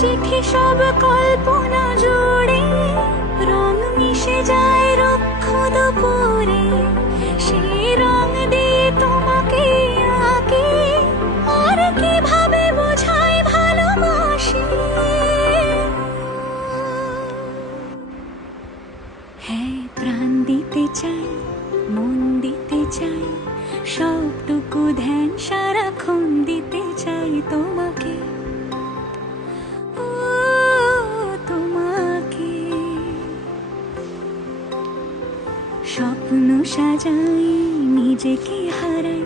চিঠি সব কল্পনা জুড়ে রং মিশে যায় রুক্ষ দুপুরে, সেই রং দিয়ে তোমাকে আঁকি আর কিভাবে বোঝাই ভালোবাসি। হ্যাঁ, প্রাণ দিতে চাই, মন দিতে চাই, সবটুকু ধ্যান সারাক্ষণ দিতে চাই তোমাকে, ও তোমাকে। স্বপ্ন সাজাই, নিজেকে হারাই।